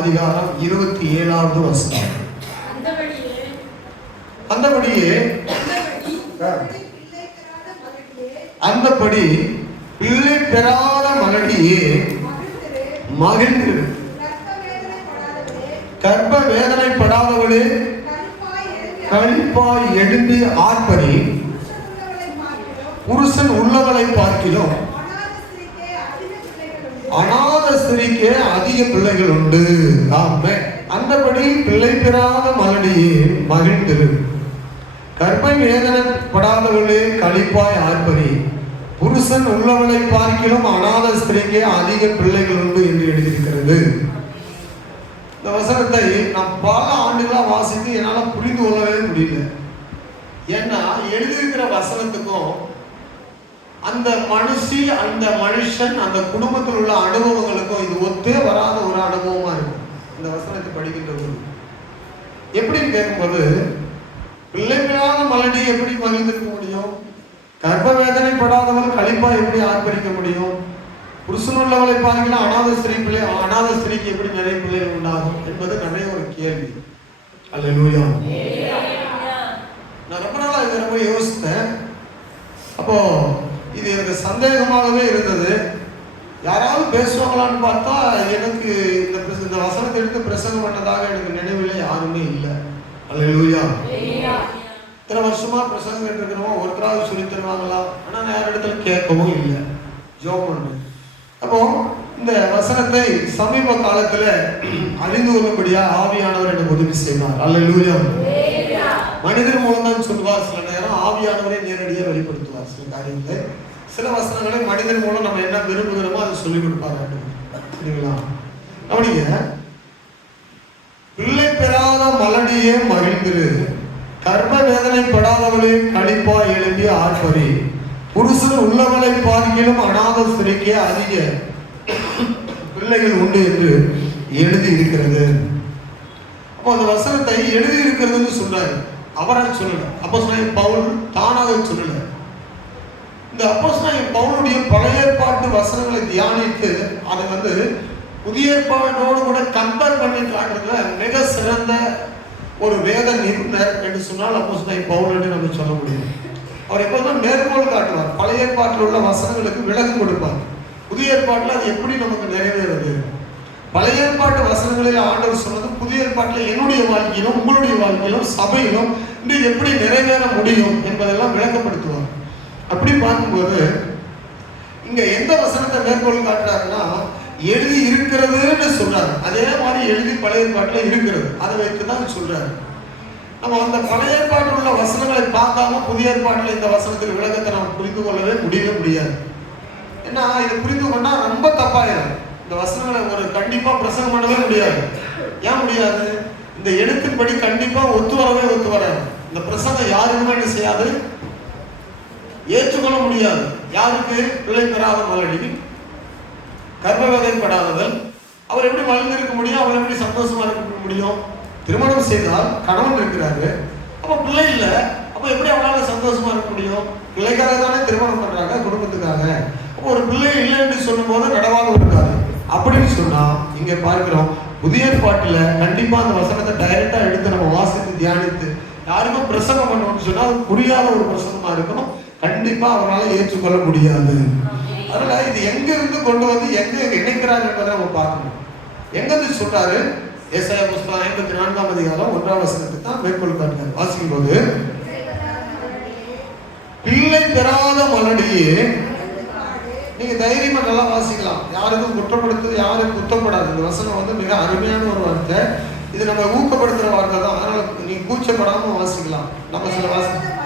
அதிகாரம் இருபத்தி ஏழாவது வசனம். அந்தபடியே அந்தபடி பிள்ளை பெறாத மலடியே மகிழ்ந்து கர்ப்ப வேதனைப்படாதவளே கழிப்பாய் எழுந்து ஆர்ப்பரி. புருஷன் உள்ளவளை பார்க்கிலும் அநாத ஸ்திரீக்கே பிள்ளைகள் உண்டு. ஆமே. அந்தபடி பிள்ளை பெறாத மலடியே மகிழ்ந்திரு கர்ப்ப வேதனைப்படாதவர்களே கழிப்பாய் ஆர்ப்பரி. புருஷன் உள்ளவளை பார்க்கிலும் அனாத ஸ்திரீக்கே அதிக பிள்ளைகள் உண்டு என்று எழுதியிருக்கிறது. இந்த வசனத்தை நான் பல ஆண்டுகளா வாசித்து என்னால் புரிந்து கொள்ளவே முடியல. ஏன்னா எழுதியிருக்கிற வசனத்துக்கும் அந்த மனுஷி அந்த மனுஷன் அந்த குடும்பத்தில் உள்ள அனுபவங்களுக்கும் இது ஒத்தே வராத ஒரு அனுபவமா இருக்கும் இந்த வசனத்தை படிக்கின்ற போது. எப்படின்னு கேட்கும்போது பிள்ளை பெறாத மலடி எப்படி மகிழ்ந்திருக்க முடியும்? கர்ப்ப வேதனைப்படாதவள் கழிப்பா எப்படி ஆர்ப்பரிக்க முடியும்? புருஷன் உள்ளவளை பார்க்கலாம் அநாத ஸ்திரீ பிள்ளை அநாத ஸ்திரீக்கு எப்படி நிறைய பிள்ளைகள் உண்டாகும் என்பது நிறைய ஒரு கேள்வி. அல்ல நான் ரொம்ப நாளா இதை ரொம்ப யோசித்தேன். அப்போ இது எனக்கு சந்தேகமாகவே இருந்தது. யாராவது பேசுவாங்களான்னு பார்த்தா எனக்கு இந்த இந்த வசனத்தை எடுத்து பிரசங்கம் பண்ணதாக எனக்கு நினைவிலே யாருமே இல்லை. அல்லேலூயா. இத்தனை வருஷமா பிரசங்கம் இருக்கிறோம் ஒருத்தராவது சொல்லி தருவாங்களா? ஆனால் நான் யார் இடத்துல கேட்கவும் இல்லை. ஜோம் பண்ணு. அப்போ இந்த வசனத்தை சமீப காலத்துல அறிந்து கொள்ளும்படியா ஆவியானவர் எனக்கு உதவி செய்வார். அல்லேலூயா. மனிதர் மூலம் தான் சொல்லுவார் சில நேரம். ஆவியானவரை நேரடியாக வெளிப்படுத்துவார் சில காரியங்களை. சில வசனங்களை மனிதன் மூலம் நம்ம என்ன விரும்புகிறோமோ அதை சொல்லிக் கொடுப்பாரு சரிங்களா கவனிங்க பிள்ளை பெறாத மலடியே மகிழ்ந்திரு. கர்ப்ப வேதனைப்படாதவளே கழிப்பா எழுப்பிய ஆர்ப்பரி புருஷன் உள்ளவளை பார்க்கிலும் அனாத சிறைக்கே அதிக பிள்ளைகள் உண்டு என்று எழுதி இருக்கிறது. அப்போ அந்த வசனத்தை எழுதி இருக்கிறதுன்னு சொன்னாரு அவராக சொல்லல. அப்போ பவுல் தானாக சொல்லல. இந்த அப்போ பவுலுடைய பழைய ஏற்பாட்டு வசனங்களை தியானித்து அதை வந்து புதிய ஏற்பாடோடு கூட கம்பேர் பண்ணி காட்டுறதுல மிக சிறந்த ஒரு வேத நிபுணர் என்று சொன்னால் அப்போ பவுல் என்று நம்ம சொல்ல முடியும். அவர் எப்போதும் மேற்கோள் காட்டுவார். பழைய ஏற்பாட்டில் உள்ள வசனங்களுக்கு விளக்கம் கொடுப்பார். புதிய ஏற்பாட்டில் அது எப்படி நமக்கு நிறைவேறது? பழைய ஏற்பாட்டு வசனங்களில் ஆண்டவர் சொன்னது புதிய ஏற்பாட்டில் என்னுடைய வாழ்க்கையிலும் உங்களுடைய வாழ்க்கையிலும் சபையிலும் இன்று எப்படி நிறைவேற முடியும் என்பதெல்லாம் விளக்கப்படுத்துவார். அப்படி பார்க்கும்போது இங்க எந்த வசனத்தை மேற்கோள் காட்டுறாருன்னா எழுதி இருக்கிறதுன்னு சொல்றாரு. அதே மாதிரி எழுதி பழைய ஏற்பாட்டில் இருக்கிறது. அதை வைத்து தான் சொல்றாரு. நம்ம அந்த பழைய ஏற்பாட்டில் உள்ள வசனங்களை பார்க்காம புதிய ஏற்பாட்டில் இந்த வசனத்தில் விளக்கத்தை நாம் புரிந்து கொள்ளவே முடியவே முடியாது. ஏன்னா இதை புரிந்து கொண்டா ரொம்ப தப்பாயிடும் இந்த வசனங்களை ஒரு கண்டிப்பா பிரசங்கம் பண்ணவே முடியாது. ஏன் முடியாது? இந்த எழுத்துப்படி கண்டிப்பா ஒத்து வரவே ஒத்து வராது. இந்த பிரசங்கம் யாருக்குமே என்ன செய்யாது. ஏற்றுக்கொள்ள முடியாது. யாருக்கு? பிள்ளை பெறாத மலடி கர்ப்பவேதைப்படாதவள் அவர் எப்படி மகிழ்ந்திருக்க முடியும்? அவர் எப்படி சந்தோஷமா இருக்க முடியும்? திருமணம் செய்தால் கணவன் இருக்கிறாரு. அப்ப பிள்ளை இல்லை. அப்ப எப்படி அவனால சந்தோஷமா இருக்க முடியும்? பிள்ளைக்காக தானே திருமணம் பண்றாங்க குடும்பத்துக்காக. அப்போ ஒரு பிள்ளை இல்லை என்று சொல்லும் போது நடவாக இருக்காது அப்படின்னு சொன்னா இங்க பார்க்கிறோம் புதிய பாட்டில் கண்டிப்பா அந்த வசனத்தை டைரக்டா எடுத்து நம்ம வாசித்து தியானித்து யாருக்கும் பிரசங்கம் பண்ணணும்னு சொன்னா அது புரியாத ஒரு பிரசங்கமா இருக்கணும். கண்டிப்பா அவரால் ஏற்றுக்கொள்ள முடியாது. அதனால இது எங்க இருந்து கொண்டு வந்து எங்க இணைக்கிறாங்க என்பதை நம்ம பார்க்கணும். எங்க இருந்து சொல்றாரு? ஏசாய புஸ்தகம் ஐம்பத்தி நான்காம் அதிகாரம் ஒன்றாம் வசனத்துக்கு தான் மேற்கோள் காட்டினார் வாசிக்கும் போது பிள்ளை பெறாத மலடியே நீங்க தைரியமா நல்லா வாசிக்கலாம். யாருக்கும் குற்றப்படுத்து யாரும் குற்றப்படாது இந்த வசனம் வந்து மிக அருமையான ஒரு வார்த்தை. இது நம்ம ஊக்கப்படுத்துற வார்த்தை தான். அதனால நீங்க கூச்சப்படாம வாசிக்கலாம். நம்ம சில வாசிக்கலாம்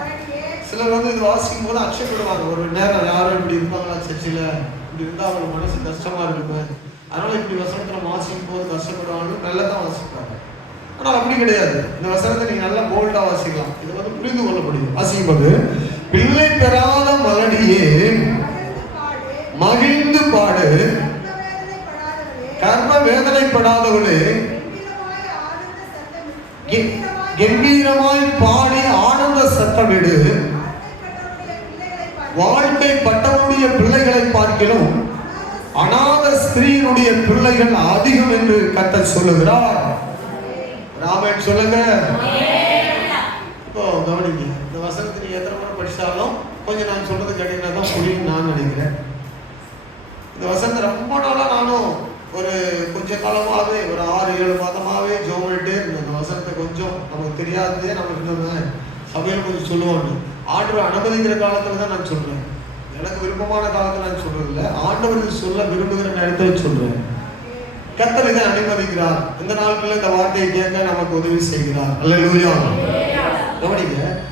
சிலர் வந்து இது வாசிக்கும் போது அச்சப்படுவாங்க. ஒரு நேரம் யாரும் இப்படி இருப்பாங்களா சர்ச்சில்? இப்படி இருந்தால் அவங்க மனசு கஷ்டமா இருக்குமே. அதனால இப்படி வசனத்தை நம்ம வாசிக்கும் போது கஷ்டப்படுவாங்க நல்லா தான் வாசிப்பாங்க. ஆனால் அப்படி கிடையாது. இந்த வசனத்தை நீங்க நல்லா போல்டா வாசிக்கலாம். இதை வந்து புரிந்து கொள்ள முடியும் வாசிக்கும் போது பிள்ளை பெறாத மலடியே மகிழ்ந்து பாடு. கர்ம வேதனைப்படாதவளே கம்பீரமாய் பாடி ஆனந்த வாழ்க்கை வாழ்க்கைப்பட்டவருடைய பிள்ளைகளை பார்க்கிறோம் அநாத ஸ்திரீனுடைய பிள்ளைகள் அதிகம் என்று கர்த்தர் சொல்லுகிறார். ராமன் சொல்லுங்க. இப்போ கவனிங்க இந்த வசனத்தை நீங்க எத்தனை முறை படிச்சாலும் கொஞ்சம் நான் சொல்றது கேட்டீங்கன்னா தான் புரியும் நான் நினைக்கிறேன். இந்த வசனத்தை ரொம்ப நாளாக நானும் ஒரு கொஞ்ச காலமாகவே ஒரு ஆறு ஏழு மாதமாகவே ஜோம் இருந்தேன். இந்த வசனத்தை கொஞ்சம் நமக்கு தெரியாததே நமக்கு இன்னும் சபையில் கொஞ்சம் சொல்லுவாங்க. ஆண்டவர் அனுமதிக்கிற காலத்துல தான் நான் சொல்றேன். எனக்கு விருப்பமான காலத்துல நான் சொல்றது இல்லை சொல்ல விரும்புகிற நேரத்தில் சொல்றேன். கத்தர் இதை அனுமதிக்கிறார். இந்த நாட்களில் இந்த வார்த்தையை கேட்க நமக்கு உதவி செய்கிறார். அல்லேலூயா. கவனிங்க.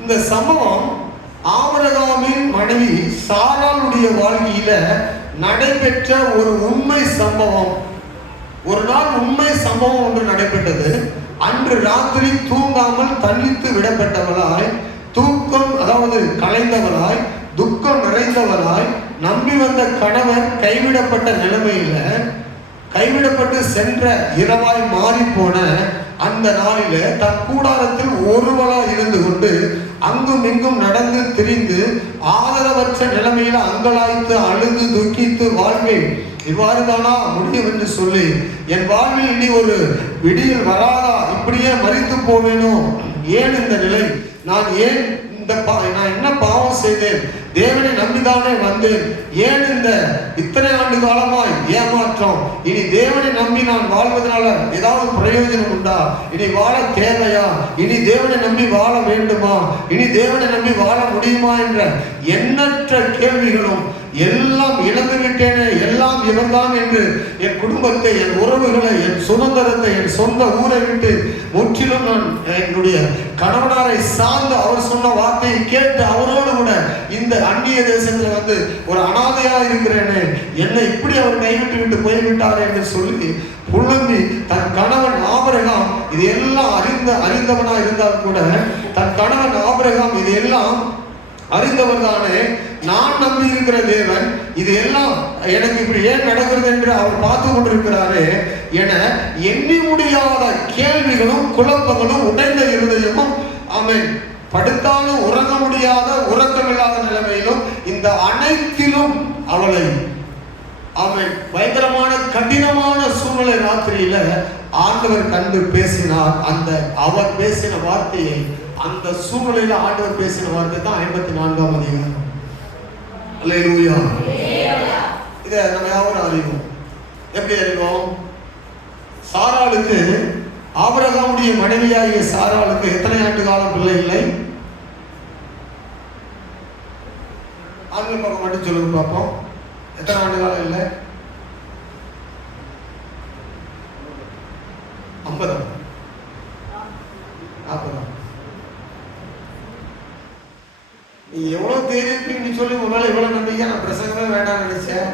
இந்த சம்பவம் ஆபரகாமின் மனைவி சாராளுடைய வாழ்க்கையில நடைபெற்ற ஒரு உண்மை சம்பவம். ஒரு நாள் உண்மை சம்பவம் ஒன்று நடைபெற்றது. அன்று ராத்திரி தூங்காமல் தள்ளித்து விடப்பட்டவளாய் தூக்கம் அதாவது கலைந்தவராய் துக்கம் நிறைந்தவராய் நம்பி வந்த கணவன் கைவிடப்பட்ட நிலைமையில கைவிடப்பட்டு சென்ற இரவாய் மாறி போன அந்த நாளில தன் கூடாரத்தில் ஒருவளா இருந்து கொண்டு அங்கும் இங்கும் நடந்து திரிந்து ஆதரவற்ற நிலைமையில அங்கலாய்த்து அழுது துக்கித்து வாழ்க்கை இவ்வாறு தானா முடியும் என்று சொல்லி என் வாழ்வில் இனி ஒரு விடியில் வராதா? இப்படியே மறித்து போவேனோ? ஏன் இந்த நிலை? நான் ஏன் இந்த பா நான் என்ன பாவம் செய்தேன்? தேவனை நம்பிதானே வந்தேன். ஏன் இந்த இத்தனை ஆண்டு காலமாய் ஏமாற்றம்? இனி தேவனை நம்பி நான் வாழ்வதனால ஏதாவது பிரயோஜனம் உண்டா? இனி வாழ தேவையா? இனி தேவனை நம்பி வாழ வேண்டுமா? இனி தேவனை நம்பி வாழ முடியுமா? என்ற எண்ணற்ற கேள்விகளும் எல்லாம் இழந்து விட்டேனே எல்லாம் இவர்தான் என்று என் குடும்பத்தை என் உறவுகளை என் சுதந்திரத்தை என் சொந்த ஊரை விட்டு முற்றிலும் நான் என்னுடைய கணவனாரை சார்ந்து அவர் சொன்ன வார்த்தையை கேட்டு அவரோடு கூட இந்த அந்நிய தேசத்தில் வந்து ஒரு அனாதையா இருக்கிறேனே என்னை இப்படி அவர் கைவிட்டு விட்டு போய்விட்டார் என்று சொல்லி புழுந்தி தன் கணவன் ஆபரகாம் இது எல்லாம் அறிந்த அறிந்தவனா இருந்தால் கூட தன் கணவன் ஆபரகாம் இது எல்லாம் அறிந்தவர் தானே நான் நம்பி இருக்கிற தேவன் இது எல்லாம் எனக்கு இப்படி ஏன் நடக்கிறது என்று அவர் பார்த்து கொண்டிருக்கிறாரே என எண்ணி முடியாத கேள்விகளும் குழப்பங்களும் உடைந்த இருதயமும் அவன் படுத்தாலும் உறங்க முடியாத உறக்கமில்லாத நிலைமையிலும் இந்த அனைத்திலும் அவளை அவன் பயங்கரமான கடினமான சூழ்நிலை ராத்திரியில ஆண்டவர் கண்டு பேசினார் அந்த அவர் பேசின வார்த்தையை அந்த சூழ்நிலையில ஆண்டவர் பேசின வார்த்தை தான் ஐம்பத்தி நான்காம் அதிகாரம். அல்லேலூயா இத நம்ம யாவரும் அறிவோம். எப்படி அறிவோம்? சாராளுக்கு ஆபரகாமுடைய மனைவியாகிய சாராளுக்கு எத்தனை ஆண்டு காலம் பிள்ளை இல்லை? ஆண்கள் பக்கம் மட்டும் சொல்லுங்க பார்ப்போம். எத்தனை ஆண்டு காலம் இல்லை? ஐம்பதாம் நாற்பதாம் நீ எவ்வளவு தேதி சொல்லி ஒரு நாள் நம்பிக்கை? நான் பிரசங்கமே வேண்டாம்னு நினைச்சேன்.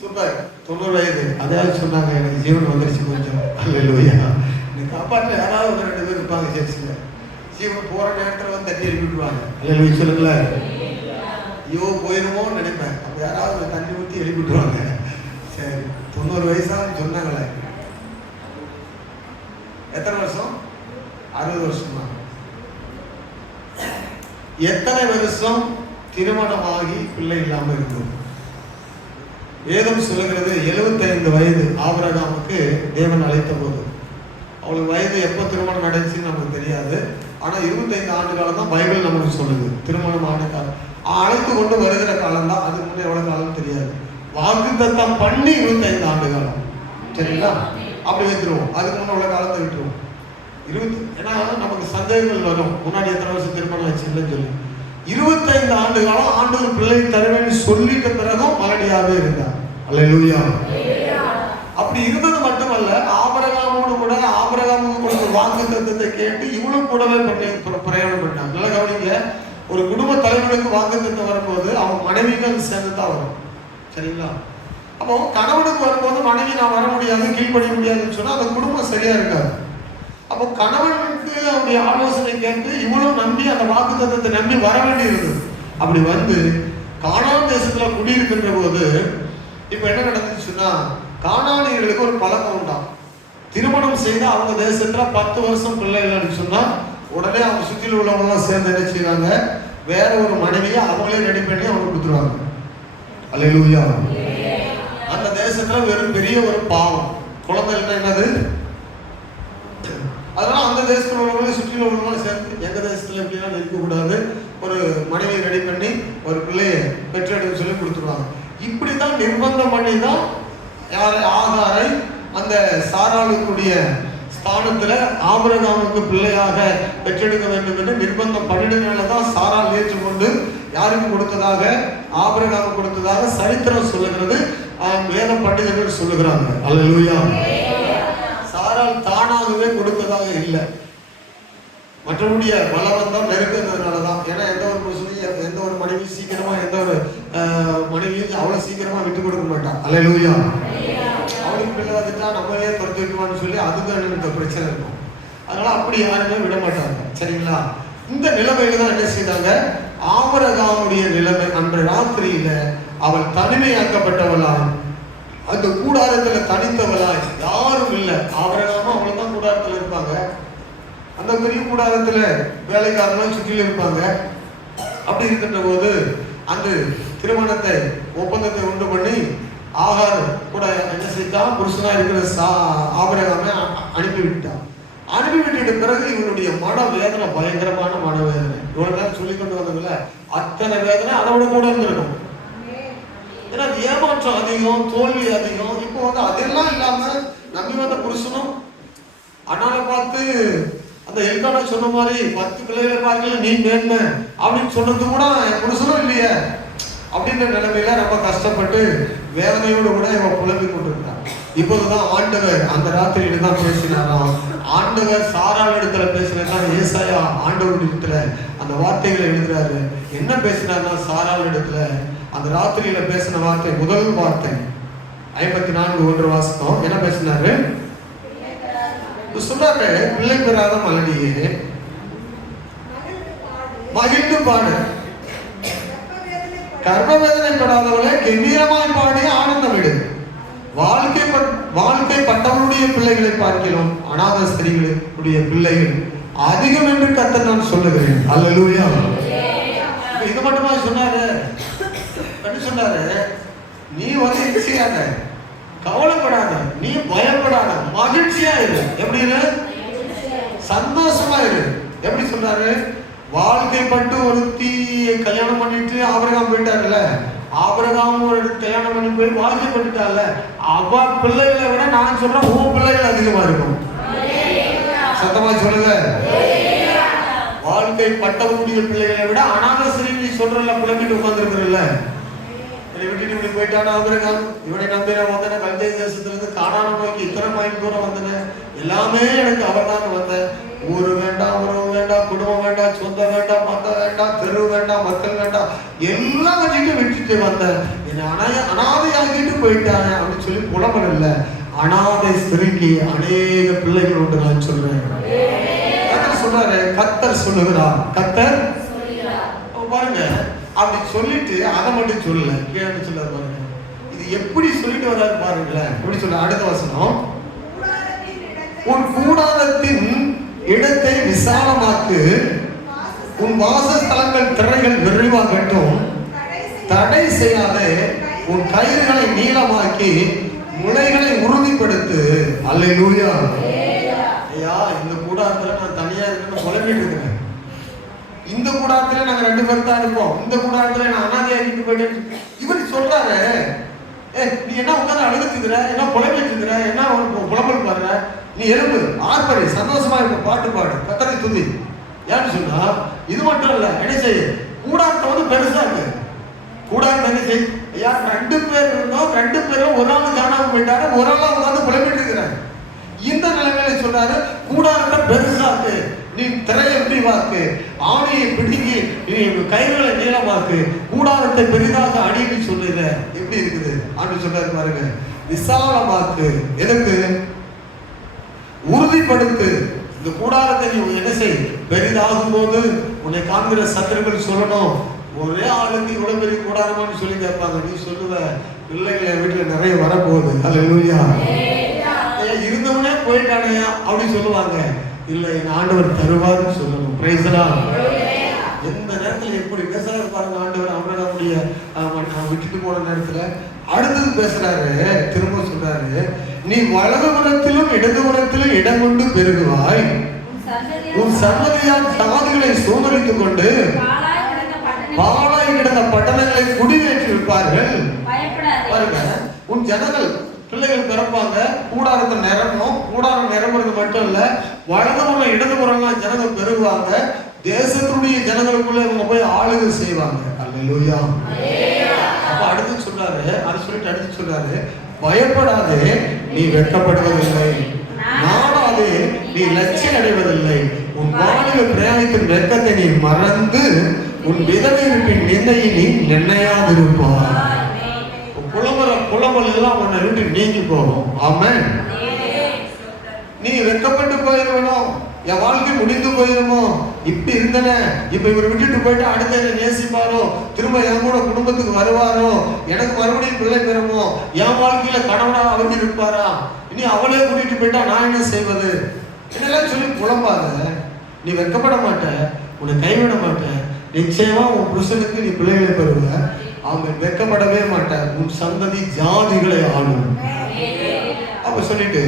சூப்பர். தொண்ணூறு வயது. அதாவது சொன்னாங்க எனக்கு ஜீவன் வந்துருச்சு கொஞ்சம். அல்லையா எனக்கு காப்பாற்றல யாராவது ஒரு ரெண்டு பேர் இருப்பாங்க சர்ச்சில். ஜீவன் போற நேரத்தில் வந்து தண்ணி எழுப்பி விட்டுருவாங்க. அல்லையா சொல்லுங்களேன் ஐயோ போயிருமோன்னு நினைப்பேன். அப்ப யாராவது தண்ணி ஊற்றி எழுப்பி விட்டுருவாங்க. சரி தொண்ணூறு வயசான்னு சொன்னாங்களே. எத்தனை வருஷம்? அறுபது வருஷமா? எத்தனை வருஷம் திருமணமாகி பிள்ளை இல்லாம இருக்கும் வேதம் சொல்லுகிறது 75 வயது ஆபரகாமுக்கு தேவன் அழைத்த போது. அவளுக்கு வயது எப்போ திருமணம் நடந்துச்சுன்னு நமக்கு தெரியாது. ஆனா 25 ஆண்டு காலம் தான் பைபிள் நமக்கு சொல்லுது. திருமணம் ஆன காலம். அழைத்து கொண்டு வருகிற காலம் தான். அதுக்கு முன்னே எவ்வளவு காலம் தெரியாது. வாக்குத்தத்தம் பண்ணி 25 ஆண்டு காலம். சரிங்களா? அப்படி வைத்துருவோம். அதுக்கு முன்ன உள்ள காலத்தை விட்டுருவோம். இருபத்தி ஏன்னா நமக்கு சந்தேகங்கள் வரும். முன்னாடி எத்தனை வருஷம் திருமணம் ஆச்சு சொல்லி. இருபத்தைந்து ஆண்டு காலம் ஆண்டவர் பிள்ளை தருவேன்னு சொல்லிட்ட பிறகும் மலடியாவே இருந்தார் அல்லேலூயா. அப்படி இருந்தது மட்டுமல்ல ஆபரகாமோடு கூட ஆபரகாமுக்கு கொடுத்த வாக்கு தத்துவத்தை கேட்டு இவளும் கூடவே பண்ணி பிரயாணம் பண்ணாங்க நல்லா கவனிங்க ஒரு குடும்ப தலைவனுக்கு வாக்கு தத்துவம் வரும்போது அவன் மனைவிக்கு அது சேர்ந்து தான் வரும். சரிங்களா? அப்போ கணவனுக்கு வரும்போது மனைவி நான் வர முடியாது கீழ்ப்படிய முடியாதுன்னு சொன்னா அந்த குடும்பம் சரியா இருக்காது. அப்போ கணவனுக்கு அவருடைய ஆலோசனை கேட்டு இவளும் நம்பி அந்த வாக்கு தத்துவத்தை நம்பி வர வேண்டியிருந்தது. அப்படி வந்து கானான் தேசத்துல குடியிருக்கின்ற போது இப்ப என்ன நடந்துச்சுன்னா கானானியர்களுக்கு ஒரு பழக்கம் உண்டாம். திருமணம் செய்து அவங்க தேசத்துல பத்து வருஷம் பிள்ளைகள்னு சொன்னா உடனே அவங்க சுற்றில உள்ளவங்கலாம் சேர்ந்து என்ன செய்வாங்க? வேற ஒரு மனைவியை அவங்களே ரெடி பண்ணி அவங்க கொடுத்துருவாங்க. அல்லேலூயா. அந்த தேசத்துல வெறும் பெரிய ஒரு பாவம். குழந்தைகள் என்னது? அதனால அந்த தேசத்துல உள்ளவங்களை சுற்றில உள்ளவங்களும் சேர்ந்து எங்க தேசத்துல எப்படிலாம் இருக்கக்கூடாது ஒரு மனைவியை ரெடி பண்ணி ஒரு பிள்ளையை பெற்றெடுக்க சொல்லி கொடுத்துருவாங்க. இப்படிதான் நிர்பந்தம் பண்ணி தான் யாரை ஆகாரை அந்த சாராளுக்குடைய ஸ்தானத்துல ஆபிரகாமுக்கு பிள்ளையாக பெற்றெடுக்க வேண்டும் என்று நிர்பந்தம் பண்ணிடுனால தான் சாரால் ஏற்றுக்கொண்டு யாருக்கு கொடுத்ததாக? ஆபிரகாமுக்கு கொடுத்ததாக சரித்திரம் சொல்லுகிறது. வேத பண்டிதர்கள் சொல்லுகிறாங்க. அல்லேலூயா. சாரால் தானாகவே கொடுத்ததாக இல்லை. மற்றபடிய பலவன் தான் நெருக்கிறதுனால தான் ஏன்னா எந்த ஒரு புருஷனையும் எந்த ஒரு மனைவியும் சீக்கிரமா எந்த ஒரு மனைவியும் அவ்வளவு சீக்கிரமா விட்டு கொடுக்க மாட்டான். அல்ல அல்லேலூயா. அவளுக்கு பிள்ளை வந்துட்டா நம்மளே துரத்தி விட்டுவான்னு சொல்லி அதுக்கு எனக்கு பிரச்சனை இருக்கும். அதனால அப்படி யாருமே விட மாட்டாங்க. சரிங்களா? இந்த நிலைமையில தான் என்ன செய்தாங்க? ஆமரகாவுடைய நிலைமை அன்று ராத்திரியில அவள் தனிமையாக்கப்பட்டவளாய் அந்த கூடாரத்துல தனித்தவளாய் யாரும் இல்லை. ஆபரகாமும் அவள் தான் கூடாரத்துல இருப்பாங்க அந்த பெரிய கூடாரத்துல வேலைக்காரங்களும் சுற்றிலும் இருப்பாங்க. அப்படி இருக்கின்ற போது அந்த திருமணத்தை ஒப்பந்தத்தை உண்டு பண்ணி ஆகார் கூட என்ன செய்தான் புருஷனா இருக்கிற சா ஆபரகாமை அனுப்பி விட்டான். அனுப்பி விட்டுட்ட பிறகு இவனுடைய மன வேதனை பயங்கரமான மன வேதனை இவ்வளவு நேரம் சொல்லி கொண்டு வந்ததுல அத்தனை வேதனை அதோட கூட இருந்திருக்கும். ஏன்னா அது ஏமாற்றம் அதிகம் தோல்வி அதிகம். இப்போ வந்து அதெல்லாம் இல்லாம நம்பி வந்த புருஷனும் அண்ணாவை பார்த்து அந்த எல்கானா சொன்ன மாதிரி பத்து பிள்ளைகளை பார்க்கல நீ மேன்மை அப்படின்னு சொன்னது கூட என் புருஷனும் இல்லையே. அப்படின்ற நிலைமையில ரொம்ப கஷ்டப்பட்டு வேதனையோடு கூட இவன் புலம்பி கொண்டிருந்தான். இப்போதுதான் ஆண்டவர் அந்த ராத்திரியில தான் பேசினாராம். ஆண்டவர் சாரால் இடத்துல பேசினதான் ஏசாயா ஆண்டவர் இடத்துல அந்த வார்த்தைகளை எழுதுறாரு. என்ன பேசினார்னா சாரால் இடத்துல? அந்த ராத்திரியில பேசின வார்த்தை முதல் வார்த்தை. ஐம்பத்தி நான்கு ஒன்று வாசகம் என்ன பேசினாரு? சொன்னாரு பிள்ளை பெறாத மலடியே மகிழ்ந்து பாடு. கர்ம வேதனைப்படாதவளே கம்பீரமாய் பாடி ஆனந்தம் விடு. வாழ்க்கை பட்- வாழ்க்கை பட்டவனுடைய பிள்ளைகளை பார்க்கிறோம். அநாத ஸ்திரீகளுடைய பிள்ளைகள் அதிகம் என்று கத்த நான் சொல்லுகிறேன். அல்லேலூயா. இது மட்டுமா சொன்னாரு? சொன்னாரு. நீ வந்து செய்யாத? கவலைப்படாத நீ பயப்படாத மகிழ்ச்சியா இரு. எப்படி இரு? சந்தோஷமா இரு. எப்படி சொல்றாரு? வாழ்க்கைப்பட்டு ஒருத்தி கல்யாணம் பண்ணிட்டு ஆபரகாம் போயிட்டாருல்ல ஆபரகாம் ஒரு கல்யாணம் பண்ணி போய் வாழ்க்கை பண்ணிட்டாருல்ல அவ பிள்ளைகளை விட நான் சொல்றேன் உன் பிள்ளைகள் அதிகமா இருக்கும். சத்தமா சொல்லுங்க. வாழ்க்கை பட்டக்கூடிய பிள்ளைகளை விட அனாத நீ சொல்றல புலம்பிட்டு உட்கார்ந்துருக்கிறல்ல. என்னை விட்டுட்டு இப்படி போயிட்டானா ஆபிரகாம் இவனை நம்பி நான் வந்தேன் கல்தே தேசத்திலிருந்து காணாம நோக்கி இத்தனை மைல் தூரம் வந்தேன் எல்லாமே எனக்கு அவர் தான் வந்தேன் ஊரு வேண்டாம் உறவு வேண்டாம் குடும்பம் வேண்டாம் சொந்தம் வேண்டாம் மத்தம் வேண்டாம் தெரு வேண்டாம் மக்கள் வேண்டாம் எல்லாம் வச்சுட்டு விட்டுட்டு வந்தேன் என்னை அனாய அனாதையாக்கிட்டு போயிட்டானே அப்படின்னு சொல்லி புலம்பல் இல்லை அனாதை ஸ்திரீக்கு அநேக பிள்ளைகள் உண்டு நான் சொல்றேன் கத்தர் சொல்றாரு கத்தர் சொல்லுகிறார் கத்தர் பாருங்க அப்படி சொல்லிட்டு அதை மட்டும் சொல்லல. கீழே சொல்றாரு பாருங்க. இது எப்படி சொல்லிட்டு வர்றாரு பாருங்களேன். எப்படி சொல்ல அடுத்த வசனம். உன் கூடாரத்தின் இடத்தை விசாலமாக்கு. உன் வாசஸ்தலங்கள் திரைகள் விரிவாகட்டும். தடை செய்யாத. உன் கயிறுகளை நீளமாக்கி முளைகளை உறுதிப்படுத்து. அல்லேலூயா. ஐயா இந்த கூடாரத்துல நான் தனியா இருக்கேன்னு புலம்பிட்டு இருக்கேன். இந்த கூடாரத்துல நாங்க ரெண்டு பேரும் தான் இருப்போம் இந்த கூடாரத்துல நான் அனாதையாக்கிட்டு போயிட்டேன். இவர் சொல்றாரு ஏ நீ என்ன உட்காந்து அழுதுக்குற என்ன புலம்பிட்டு இருக்கிற என்ன புலம்பல் பாடுற? நீ எலும்பு ஆர்ப்பரி சந்தோஷமா இருக்க பாட்டு பாடு. கத்தனை துதி. ஏன்னு சொன்னா இது மட்டும் இல்ல என்ன செய்ய? கூடாரத்தை வந்து பெருசா இருக்கு. கூடாரத்தை என்ன செய்? ஐயா ரெண்டு பேர் இருந்தோம். ரெண்டு பேரும் ஒரு ஆள் காணாம போயிட்டாரு. ஒரு ஆளா உட்காந்து புலம்பிட்டு இருக்கிறாங்க இந்த நிலைமையில சொல்றாரு கூடாரத்தை பெருசாக்கு நீ திரையை விரிவாக்கு ஆணையை பிடுங்கி நீ கயிறுகளை நீளமாக்கு கூடாரத்தை பெரிதாக அடின்னு சொல்லுற எப்படி இருக்குது? ஆண்டு சொல்றாரு பாருங்க. விசாலமாக்கு எதுக்கு உறுதிப்படுத்து. இந்த கூடாரத்தை நீ என்ன செய்? பெரிதாகும் போது உன்னை காண்கிற சத்துருக்கள் சொல்லணும். ஒரே ஆளுக்கு இவ்வளவு பெரிய கூடாரமான்னு சொல்லி கேட்பாங்க. நீ சொல்லுவ பிள்ளைகள் வீட்டுல நிறைய வரப்போகுது. ஐயா இருந்தவனே போயிட்டானையா? அப்படின்னு சொல்லுவாங்க. இல்லை என் ஆண்டவர் தருவார்னு சொல்லணும். பிரைஸ்லா எந்த நேரத்துல எப்படி பேசுறாரு பாருங்க ஆண்டவர் அவனுடைய விட்டுட்டு போன நேரத்துல அடுத்தது பேசுறாரு திரும்ப சொல்றாரு நீ வலதுபுறத்திலும் இடதுபுறத்திலும் இடம் கொண்டு பெருகுவாய். உன் சன்னதியால் சாதிகளை சூதரித்துக் கொண்டு பாலாய் கிடந்த பட்டணங்களை குடியேற்றி வைப்பார்கள் பாருங்க உன் ஜனங்கள் பிள்ளைகள் பிறப்பாங்க கூடாரத்தை நிரம்பும் கூடாரம் நிரம்புறது மட்டும் இல்ல வலதுபுறம் இடதுபுறம்லாம் ஜனங்கள் பெருகுவாங்க. தேசத்துடைய ஜனங்களுக்குள்ள இவங்க போய் ஆளுகை செய்வாங்க. அல்லேலூயா. அப்ப அடுத்து சொல்றாரு அது சொல்லிட்டு அடுத்து சொல்றாரு பயப்படாதே நீ வெட்கப்படுவதில்லை. நாடாதே நீ லட்சியம் அடைவதில்லை. உன் வாலிப பிரயாணத்தின் வெட்கத்தை நீ மறந்து உன் விதவை இருப்பின் நிந்தையை நீ நிர்ணயாதிருப்பார் புலம்புற புலம்பல் எல்லாம் உன்னை விட்டு நீங்கி போகும். ஆமென். நீ வெட்கப்பட்டு போயிருவனும் என் வாழ்க்கை முடிந்து போயிருமோ? இப்படி இருந்தன. இப்ப இவர் விட்டுட்டு போயிட்டு அடுத்த என்ன நேசிப்பாரோ? திரும்ப என் கூட குடும்பத்துக்கு வருவாரோ? எனக்கு மறுபடியும் பிள்ளை பெறுமோ? என் வாழ்க்கையில கணவனா அவர் இருப்பாரா? இனி அவளே கூட்டிட்டு போயிட்டா நான் என்ன செய்வது? என்னெல்லாம் சொல்லி புலம்பாத? நீ வெட்கப்பட மாட்ட. உன்னை கைவிட மாட்ட. நிச்சயமா உன் புருஷனுக்கு நீ பிள்ளைகளை பெறுவ. அவங்க வெட்கப்படவே மாட்ட உன் சந்ததி ஜாதிகளை ஆளும். அப்ப சொல்லிட்டு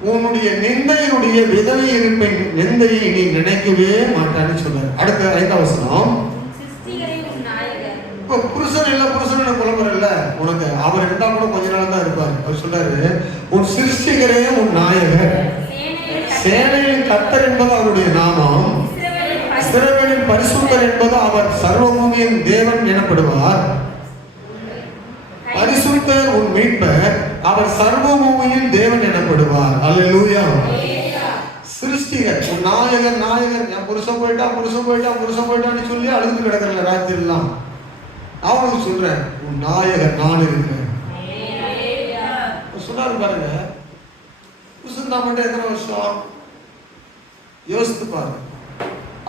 உன்னுடைய நிந்தையினுடைய விதவை இருப்பின் நிந்தையை நீ நினைக்கவே மாட்டான்னு சொல்றாரு. அடுத்த ஐந்தாம் வசனம். இப்ப புருஷன் இல்ல புருஷன் புலம்புற இல்ல? உனக்கு அவர் இருந்தா கூட கொஞ்ச நாள் தான் இருப்பார். அவர் சொல்றாரு உன் சிருஷ்டிகரே உன் நாயகர். சேனையின் கத்தர். என்பது அவருடைய நாமம். சிறவனின் பரிசுத்தர் என்பது அவர் சர்வபூமியின் தேவன் எனப்படுவார். பரிசுத்தர் உன் மீட்பர் அவர் சர்வபூமியின் தேவன் எனப்படுவார். அல்லேலூயா சிருஷ்டிகர் உன் நாயகர் நாயகர் என் புருஷன் போயிட்டா புருஷன் போயிட்டா புருஷன் போயிட்டான்னு சொல்லி அழுது கிடக்குறல ராத்திரிலாம். அவனுக்கு நான் சொல்றேன் உன் நாயகர் நான் இருக்கிறேன் சொன்னாரு பாருங்க புருஷன் தான் மட்டும் எத்தனை வருஷம்? யோசித்து பாருங்க.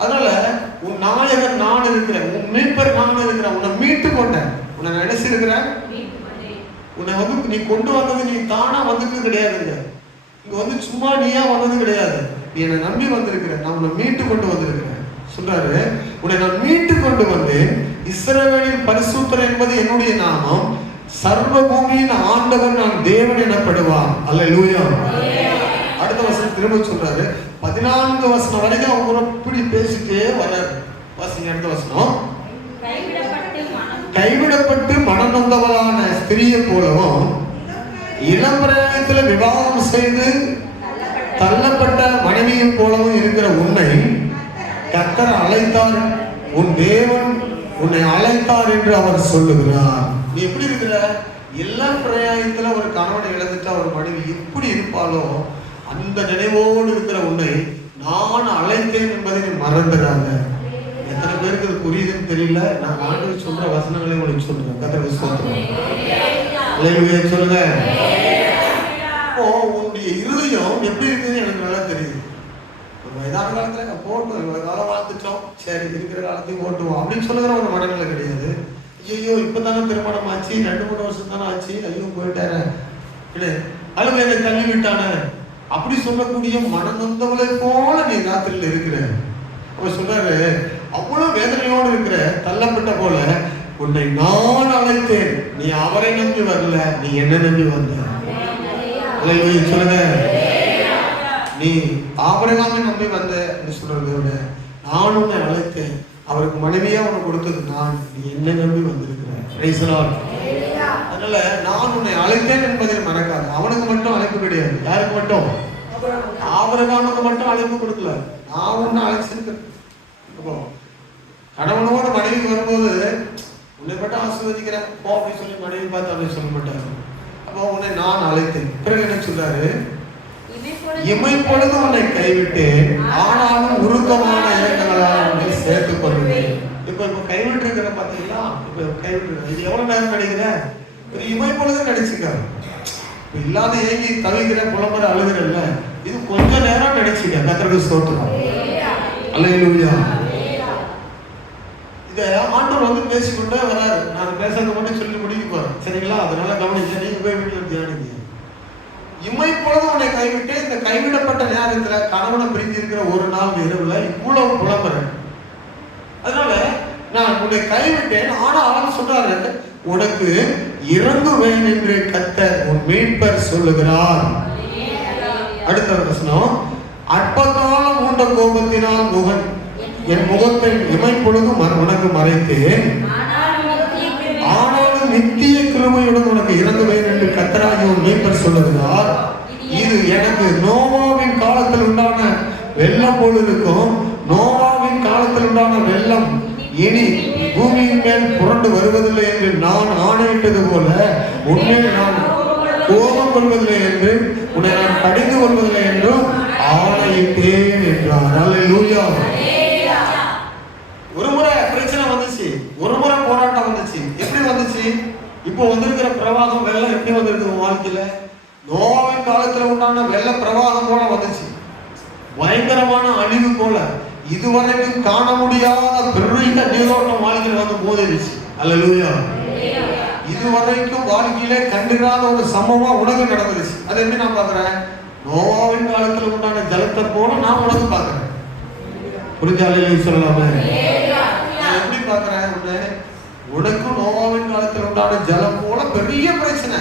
அதனால உன் நாயகர் நான் இருக்கிறேன் உன் மீட்பர் நான் இருக்கிறேன் உன்னை மீட்டு கொண்டேன் உன்னை நினைச்சிருக்கிறேன் உன்னை வந்து நீ கொண்டு வந்தது நீ தானா வந்தது கிடையாதுங்க. இங்க வந்து சும்மா நீயா வந்தது கிடையாது. நீ என்னை நம்பி வந்திருக்கிற நான் உன்னை மீட்டு கொண்டு வந்திருக்கிறேன் சொல்றாரு உன்னை நான் மீட்டு கொண்டு வந்தேன் இஸ்ரவேலின் பரிசுத்தர் என்பது என்னுடைய நாமம். சர்வ பூமியின் ஆண்டவர் நான் தேவன் எனப்படுவான் அல்ல லூயா அடுத்த வசனம் திரும்ப சொல்றாரு. பதினான்கு வசனம் வரைக்கும் அவங்க இப்படி பேசிட்டே வர வாசிங்க அடுத்த வசனம். கைவிடப்பட்டு மனம் நொந்தவளான ஸ்திரியை போலவும் இளம் பிரயாணத்துல விவாகம் செய்து தள்ளப்பட்ட மனைவியை போலவும் இருக்கிற உன்னை கத்தர் அழைத்தார். உன் தேவன் உன்னை அழைத்தார் என்று அவர் சொல்லுகிறார். நீ எப்படி இருக்கிற? எல்லா பிரயாணத்துல ஒரு கணவனை இழந்துட்டா ஒரு மனைவி எப்படி இருப்பாளோ அந்த நினைவோடு இருக்கிற உன்னை நான் அழைத்தேன் என்பதை நீ மறந்துடாத. எத்தனை பேருக்கு அது புரியுதுன்னு தெரியல. நான் ஆண்டு சொல்ற வசனங்களை உங்களுக்கு சொல்றேன். கத்திர விசுவாசம் சொல்லுங்க. இப்போ உன்னுடைய இருதயம் எப்படி இருக்குன்னு எனக்கு நல்லா தெரியுது. ஒரு வயதான காலத்துல போட்டோம் இவ்வளவு காலம் வாழ்ந்துட்டோம். சரி இருக்கிற காலத்தையும் ஓட்டுவோம். அப்படின்னு சொல்லுகிற ஒரு மனநிலை கிடையாது. ஐயோ இப்பதானே திருமணம் ஆச்சு. ரெண்டு மூணு வருஷம் தானே ஆச்சு. ஐயோ போயிட்டாரு. இல்லை அல்லது என்னை தள்ளி விட்டானே. அப்படி சொல்லக்கூடிய மனநொந்தவளை போல நீ ராத்திரியில் இருக்கிற. அவர் சொல்றாரு அவ்வளவு வேதனையோடு இருக்கிற தள்ளப்பட்ட போல உன்னை நான் அழைத்தேன். நீ அவரை நம்பி வரல. நீ என்ன நம்பி வந்த. சொல்லுங்க. நீ ஆபரகாமை நம்பி வந்த சொல்றதை விட நான் உன்னை அழைத்தேன். அவருக்கு மனைவியா உனக்கு கொடுத்தது நான். நீ என்ன நம்பி வந்திருக்கிறேன் அதனால நான் உன்னை அழைத்தேன் என்பதை மறக்காது. அவனுக்கு மட்டும் அழைப்பு கிடையாது. யாருக்கு மட்டும்? ஆபரகாமுக்கு மட்டும் அழைப்பு கொடுக்கல. நான் உன்னை அழைச்சிருக்கிறேன். அப்போ கணவனோட மனைவி வரும்போது உன்னை மட்டும் ஆசீர்வதிக்கிறேன். போ அப்படின்னு சொல்லி மனைவி பார்த்து அப்படின்னு சொல்ல மாட்டாரு அப்போ உன்னை நான் அழைத்தேன். பிறகு என்ன சொல்றாரு இமை பொழுது உன்னை கைவிட்டேன் ஆனாலும் உருக்கமான இறக்கங்களால் உன்னை சேர்த்துக் கொள்வேன் இப்ப இப்ப கைவிட்டு இருக்கிற பாத்தீங்களா இப்ப கைவிட்டு இது எவ்வளவு நேரம் நடிக்கிற? ஒரு இமை பொழுது நடிச்சுக்க இப்ப இல்லாத ஏங்கி தவிக்கிற புலம்புற அழுகிறல்ல இது கொஞ்ச நேரம் நடிச்சுக்க கத்திரக்கு ஸ்தோத்திரம். அல்லேலூயா. இத ஆண்டவர் வந்து பேசிக்கொண்டே வராரு. நான் பேசுறது மட்டும் சொல்லி முடிக்க போறேன். சரிங்களா? அதனால கவனிங்க நீங்க போய் வீட்டில் தியானிங்க. இமைப்பொழுது உன்னை கைவிட்டு இந்த கைவிடப்பட்ட நேரத்துல கணவனை பிரிந்து இருக்கிற ஒரு நாள் இரவுல இவ்வளவு புலம்புறேன். அதனால நான் உன்னை கைவிட்டேன். ஆனால் அவன் சொல்றாரு உனக்கு இறங்குவேன் என்று கத்த உன் மீட்பர் சொல்லுகிறார். அடுத்த வசனம் அற்பகாலம் மூண்ட கோபத்தினால் முகன் என் முகத்தை இமைப்பொழுது மற- உனக்கு மறைத்தேன். ஆனாலும் நித்திய கிருமையுடன் உனக்கு இறங்குவேன் என்று கத்தராகி உன் மீட்பர் சொல்லுகிறார். இது எனக்கு நோவாவின் காலத்தில் உண்டான வெள்ளம் போல் இருக்கும். நோவாவின் காலத்தில் உண்டான வெள்ளம் இனி பூமியின் மேல் புரண்டு வருவதில்லை என்று நான் ஆணையிட்டது போல உண்மையில் நான் கோபம் கொள்வதில்லை என்று உன்னை நான் கடிந்து கொள்வதில்லை என்றும் ஆணையிட்டேன் என்றார் அல்லேலூயா ஒரு முறை பிரச்சனை வந்துச்சு ஒரு முறை போராட்டம் வந்துச்சு எப்படி வந்துச்சு இப்போ வந்திருக்கிற பிரவாகம் வெள்ளம் எப்படி வந்திருக்கு உன் வாழ்க்கையில? நோவின் காலத்துல உண்டான வெள்ள பிரவாகம் போல வந்துச்சு. பயங்கரமான அழிவு போல. இதுவரைக்கும் காண முடியாத பெரிய நீரோட்டம் வாழ்க்கையில் வந்து மோதிருச்சு. அல்லேலூயா. இதுவரைக்கும் வாழ்க்கையில கண்டிராத ஒரு சம்பவம் உனக்கு நடந்துருச்சு. அது எப்படி நான் பாக்குறேன் நோவின் காலத்துல உண்டான ஜலத்தை போல நான் உனக்கு பாக்குறேன் புரிஞ்சாலே சொல்லலாமே? நான் எப்படி பாக்குறேன் உன்னை? உனக்கும் நோவாவின் காலத்தில் உண்டான ஜலம் போல பெரிய பிரச்சனை.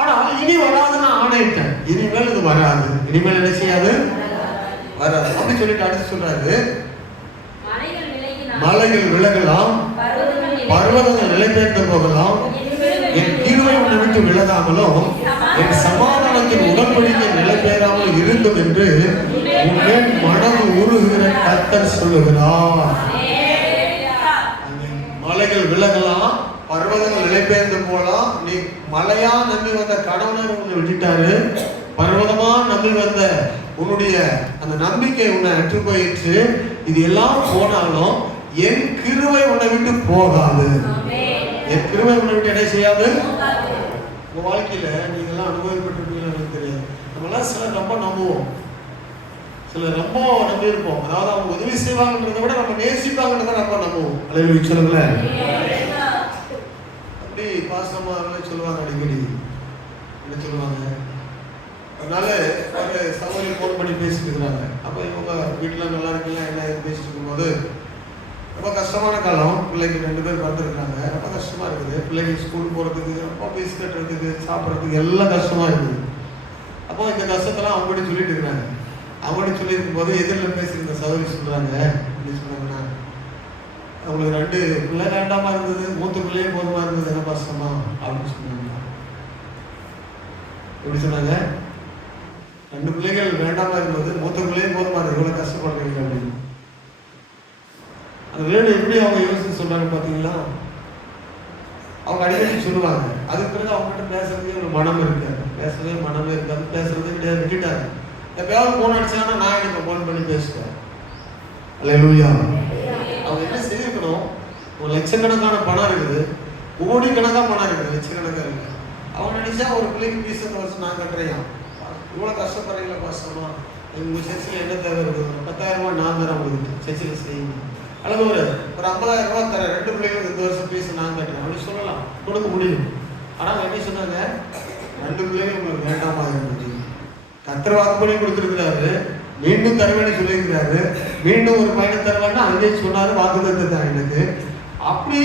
ஆனால் இனி வராது நான் ஆணையிட்டேன். இனிமேல் இது வராது. இனிமேல் என்ன செய்யாது? வராது. அப்படி சொல்லிட்டு அடுத்து சொல்றாரு. மலைகள் விலகலாம். பர்வதங்கள் நிலை போகலாம். என் கிருவை உன்னை விட்டு விலகாமலும் என் சமாதானத்தின் உடன்படிக்கை நிலை பெயராமல் இருக்கும் என்று உன்மேல் மனம் உருகுகிற கத்தர் சொல்லுகிறார். மலைகள் விலகலாம். பர்வதங்கள் நிலைபெயர்ந்து போலாம் நீ மலையா நம்பி வந்த கடவுளர் உன்னை விட்டுட்டாரு. பர்வதமா நம்பி வந்த உன்னுடைய அந்த நம்பிக்கை உன்னை அற்று போயிடுச்சு இது எல்லாம் போனாலும் என் கிருவை உன்னை விட்டு போகாது. என் கிருவை உன்னை விட்டு என்ன செய்யாது? உங்க வாழ்க்கையில நீங்க எல்லாம் அனுபவப்பட்டிருப்பீங்கன்னு எனக்கு தெரியாது. நம்மளாம் சிலர் ரொம்ப நம்புவோம். சிலர் ரொம்ப நம்பியிருப்போம். அதாவது அவங்க உதவி செய்வாங்கன்றதை விட நம்ம நேசிப்பாங்கன்றத நம்ம நம்புவோம். அலைவலி சொல்லுங்களேன் அப்படி பாசமாக சொல்லுவாங்க அடிக்கடி. என்ன சொல்லுவாங்க அதனால ஒரு சகோதரி ஃபோன் பண்ணி பேசிக்கிறாங்க இருக்கிறாங்க. அப்போ இவங்க வீட்டில் நல்லா இருக்குல்ல என்ன பேசிட்டு இருக்கும்போது ரொம்ப கஷ்டமான காலம். பிள்ளைக்கு ரெண்டு பேர் பிறந்திருக்காங்க ரொம்ப கஷ்டமாக இருக்குது. பிள்ளைங்க ஸ்கூல் போகிறதுக்கு ரொம்ப பீஸ் கட்டுறதுக்கு சாப்பிட்றதுக்கு எல்லாம் கஷ்டமாக இருக்குது. அப்போ இந்த கஷ்டத்தெல்லாம் அவங்ககிட்ட சொல்லிட்டு இருக்கிறாங்க. அவங்கள்ட்ட சொல்லியிருக்கும் போது எதிரில் பேசியிருந்த சௌரி சொல்கிறாங்க எப்படி சொன்னாங்கன்னா அவங்களுக்கு ரெண்டு பிள்ளை வேண்டாமா இருந்தது? மூத்த பிள்ளையே போதுமா இருந்தது? என்ன கஷ்டமா அப்படின்னு சொன்னாங்க. எப்படி சொன்னாங்க? ரெண்டு பிள்ளைகள் வேண்டாமா இருந்தது? மூத்த பிள்ளையே போதுமா இருந்தது? இவ்வளோ கஷ்டப்படுறீங்க அப்படின்னு. அந்த வேணும் எப்படி அவங்க யோசிச்சு சொல்றாங்க பார்த்தீங்களா? அவங்க அடிக்கடி சொல்லுவாங்க. அதுக்கு பிறகு அவங்ககிட்ட பேசுறதுக்கே ஒரு மனம் இருக்காது பேசுறதே மனமே இருக்காது. பேசுறதே கிடையாது. விட்டுட்டாங்க. எப்பயாவது போன் அடிச்சாங்கன்னா நான் எனக்கு ஃபோன் பண்ணி பேசுவேன். அல்லேலூயா. அவங்க என்ன செய்திருக்கணும் ஒரு லட்சக்கணக்கான பணம் இருக்குது. கோடிக்கணக்கான பணம் இருக்குது லட்சக்கணக்காக இருக்கு அவங்க நினைச்சா ஒரு பிள்ளைக்கு ஃபீஸ் இந்த வருஷம் நான் கட்டுறேன். இவ்வளோ கஷ்டப்படுறீங்களா பாசமா உங்கள் சர்ச்சில் என்ன தேவை இருக்குது? பத்தாயிரம் ரூபாய் நான் தரேன் உங்களுக்கு. சர்ச்சில் செய்யுங்க. அல்லது ஒரு ஒரு ஐம்பதாயிரம் ரூபாய் தரேன். ரெண்டு பிள்ளைங்களுக்கு இந்த வருஷம் ஃபீஸ் நான் கட்டுறேன். அப்படி சொல்லலாம். கொடுக்க முடியும். ஆனால் அவங்க என்ன சொன்னாங்க? ரெண்டு பிள்ளைங்க உங்களுக்கு வேண்டாமா இருந்துச்சு கத்திர வாக்குப்படி கொடுத்துருக்கிறாரு. மீண்டும் தருவேன்னு சொல்லியிருக்கிறாரு. மீண்டும் ஒரு பயணம் தருவேன்னு அங்கேயே சொன்னாரு வாக்கு தான் எனக்கு. அப்படி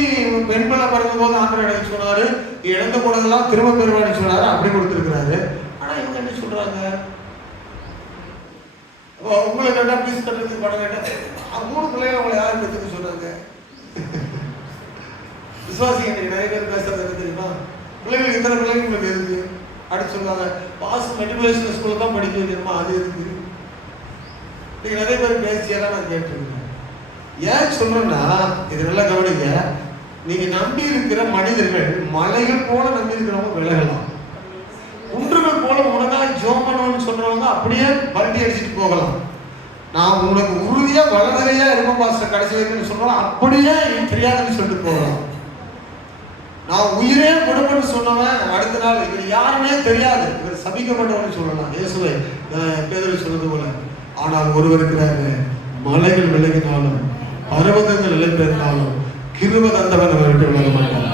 பெண்களை பிள்ளை போது ஆண்டவர் எனக்கு சொன்னாரு இழந்த போனதெல்லாம் திரும்ப பெறுவான்னு சொன்னாரு அப்படி கொடுத்துருக்கிறாரு. ஆனா இவங்க என்ன சொல்றாங்க? உங்களை கேட்டா என்ன பீஸ் கட்டுறதுக்கு பணம் கேட்டா மூணு பிள்ளைங்க அவங்களை யார் கற்றுக்க சொன்னாங்க? விசுவாசிங்க நிறைய பேர் பேசுறது தெரியுமா? பிள்ளைங்களுக்கு இத்தனை பிள்ளைங்க உங்களுக்கு எதுக்கு அப்படின்னு சொல்லுவாங்க பாஸ் மெட்ரிகுலேஷன் ஸ்கூலில் தான் படிக்க வைக்கணுமா? அது இருக்குது நீங்கள் நிறைய பேர் பேசியெல்லாம் நான் கேட்டிருக்கேன். ஏன் சொல்கிறேன்னா இது நல்லா கவனிங்க நீங்கள் நம்பி இருக்கிற மனிதர்கள் மலைகள் போல நம்பி இருக்கிறவங்க விலகலாம். குன்றுகள் போல உனக்காக ஜோம் பண்ணுவோம்னு சொல்கிறவங்க அப்படியே பல்டி அடிச்சுட்டு போகலாம். நான் உனக்கு உறுதியாக வளர்தலையா இருக்கும் பாஸ்டர். கடைசி வரைக்கும் சொல்கிறோம் அப்படியே எனக்கு தெரியாதுன்னு சொல்லிட்டு போகலாம். நான் உயிரே கொடுப்பேன்னு சொன்னவன் அடுத்த நாள் இவர் யாருமே தெரியாது. இவர் சபிக்கப்பட்டவன்னு சொல்லலாம். இயேசுவை அஹ், சொன்னது போல. ஆனால் ஒருவர் இருக்கிறாரு. மலைகள் விலகினாலும் பர்வதங்கள் நிலை கிருப தந்தவன் அவர் விட்டு விலக மாட்டார்.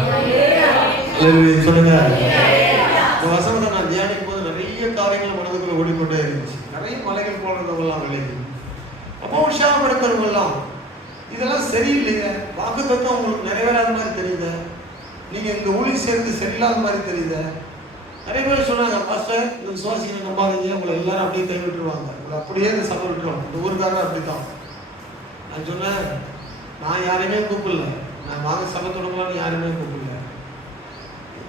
சொல்லுங்க. இந்த வசனத்தை நான் தியானிக்கும் போது நிறைய ஓடிக்கொண்டே இருந்துச்சு. நிறைய மலைகள் போனவங்கெல்லாம் விலகி. அப்போ உற்சாகப்படுத்துறவங்கெல்லாம் இதெல்லாம் சரியில்லைங்க. வாக்கு தத்துவம் உங்களுக்கு நிறைவேறாத மாதிரி தெரியுது? நீங்க இந்த ஊழி சேர்த்து சரியில்லாத மாதிரி தெரியுது? நிறைய பேர் சொன்னாங்க பாஸ்டர் இந்த விசுவாசிகளை நம்பாதீங்க உங்களை எல்லாரும் அப்படியே கை விட்டுருவாங்க. உங்களை அப்படியே இந்த சபை விட்டுருவாங்க. இந்த ஊருக்காரர் அப்படித்தான். நான் சொன்னேன் நான் யாரையுமே கூப்பிடல. நான் வாங்க சபை தொடங்கலாம்னு யாரையுமே கூப்பிடல.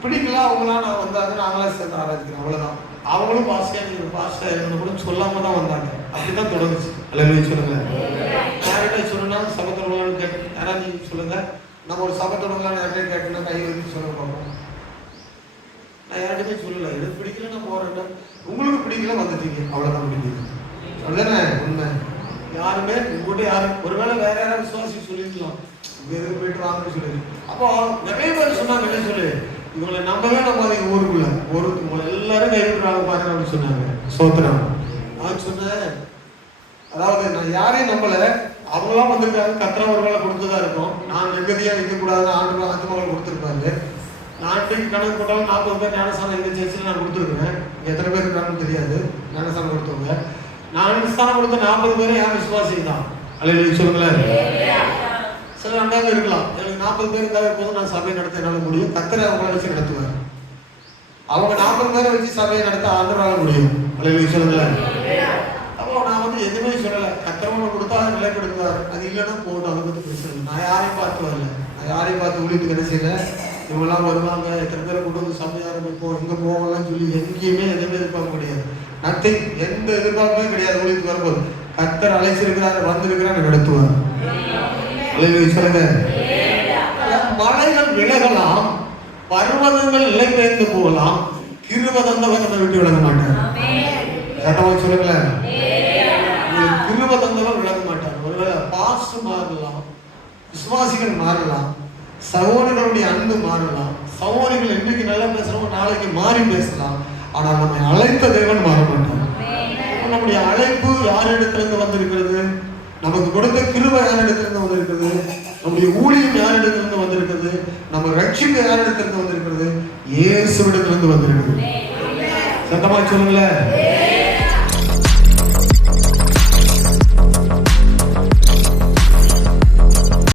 பிடிக்கல அவங்களாம் நான் வந்தாங்க நாங்களாம் சேர்ந்து ஆராய்ச்சிக்கிறோம் அவ்வளோதான் அவங்களும் பாஸ்டர் நீங்கள் பாஸ்டர் என்ன கூட சொல்லாம தான் வந்தாங்க. அப்படிதான் தொடங்குச்சு. அல்ல சொல்லுங்க. யார்கிட்ட சொல்லணும்னா சபை தொடங்கலாம்னு கேட்டு யாராவது நீங்க சொல்லுங்க. நம்ம ஒரு சபை தொடங்கலாம்னு யார்கிட்ட கேட்டோம்னா கை வச்சு சொல்ல பார்ப்போம் நான் யார்கிட்டயுமே சொல்லல. எனக்கு பிடிக்கல நான் போறேன் உங்களுக்கு பிடிக்கல வந்துட்டீங்க. அவ்வளவுதான் பிடிக்குது அப்படிதானே உண்மை. யாருமே உங்கள்கிட்ட யாரும் ஒருவேளை வேற யாராவது விசுவாசி சொல்லிருக்கலாம் எதுக்கு போயிட்டு வாங்கன்னு சொல்லி. அப்போ நிறைய பேர் சொன்னாங்க என்ன சொல்லு? இவங்களை நம்பவே நம்பாதீங்க ஊருக்குள்ள. ஒரு உங்களை எல்லாரும் கைவிடுறாங்க பாருங்க அப்படின்னு சொன்னாங்க. சோத்திரம் நான் சொன்னேன். அதாவது நான் யாரையும் நம்பல. அவங்களாம் வந்திருக்காங்க. கத்திர ஒரு வேலை கொடுத்துதான் இருக்கும். நான் நிம்மதியா நிற்க கூடாதுன்னு ஆண்டு ஆத்மாவில் கொடுத்துருப்பாரு. நான் இன்றைக்கு கணக்கு போட்டாலும் நாற்பது பேர் ஞானஸ்தானம் எங்க சேர்ச்சில் நான் கொடுத்துருக்குறேன். எத்தனை பேர் இருக்காங்கன்னு தெரியாது. ஞானஸ்தானம் கொடுத்தவங்க. நான் ஞானஸ்தானம் கொடுத்த நாற்பது பேரும் என் விசுவாசி தான் அல்ல சொல்லுங்களேன். சில ரெண்டாவது இருக்கலாம். எனக்கு நாற்பது பேர் இருந்தாலும் போதும். நான் சபையை நடத்த என்னால் முடியும். கத்திரை அவங்கள வச்சு நடத்துவேன் அவங்க நாற்பது பேரை வச்சு சபையை நடத்த ஆண்டவரால் முடியும். அல்ல சொல்லுங்களேன். அப்போ நான் வந்து எதுவுமே சொல்லலை. கத்திரவனை அதை நிலைப்படுத்துவார் அது இல்லைன்னா போகட்டும் அதை பற்றி பிரச்சனை நான் யாரையும் பார்த்து வரல. நான் யாரையும் பார்த்து ஊழியத்துக்கு என்ன செய்யல. இவங்கெல்லாம் வருவாங்க எத்தனை பேரை கொண்டு வந்து சபை ஆரம்பிப்போம் இங்கே போகலாம்னு சொல்லி எங்கேயுமே எதுவுமே எதிர்பார்க்க முடியாது. நத்திங் எந்த எதிர்பார்ப்புமே கிடையாது ஊழியத்துக்கு வரும்போது. கத்தர் அழைச்சிருக்கிறார் வந்திருக்கிறார் நடத்துவார். சொல்லுங்க. மலைகள் விலகலாம் பர்வதங்கள் நிலை பெயர்ந்து போகலாம் கிருபதந்தவன் நம்மை விட்டு விலக மாட்டார். சட்டமாக சொல்லுங்களேன் உங்களுக்கு கிருப தந்தவர் விலக மாட்டார் ஒருவேளை பாஸ்ட் மாறலாம் விசுவாசிகள் மாறலாம் சகோதரர்களுடைய அன்பு மாறலாம். சகோதரிகள் இன்னைக்கு நல்லா பேசுறோம் நாளைக்கு மாறி பேசலாம். ஆனால் நம்மை அழைத்த தேவன் மாற மாட்டார். நம்முடைய அழைப்பு யாரிடத்திலிருந்து வந்திருக்கிறது? நமக்கு கொடுத்த கிருபை யாரிடத்திலிருந்து வந்திருக்கிறது? நம்முடைய ஊழியம் யாரிடத்திலிருந்து வந்திருக்கிறது? நம்ம ரட்சிப்பு யாரிடத்திலிருந்து வந்திருக்கிறது? இயேசுவிடத்திலிருந்து வந்திருக்கிறது. சத்தமா சொல்லுங்களேன்.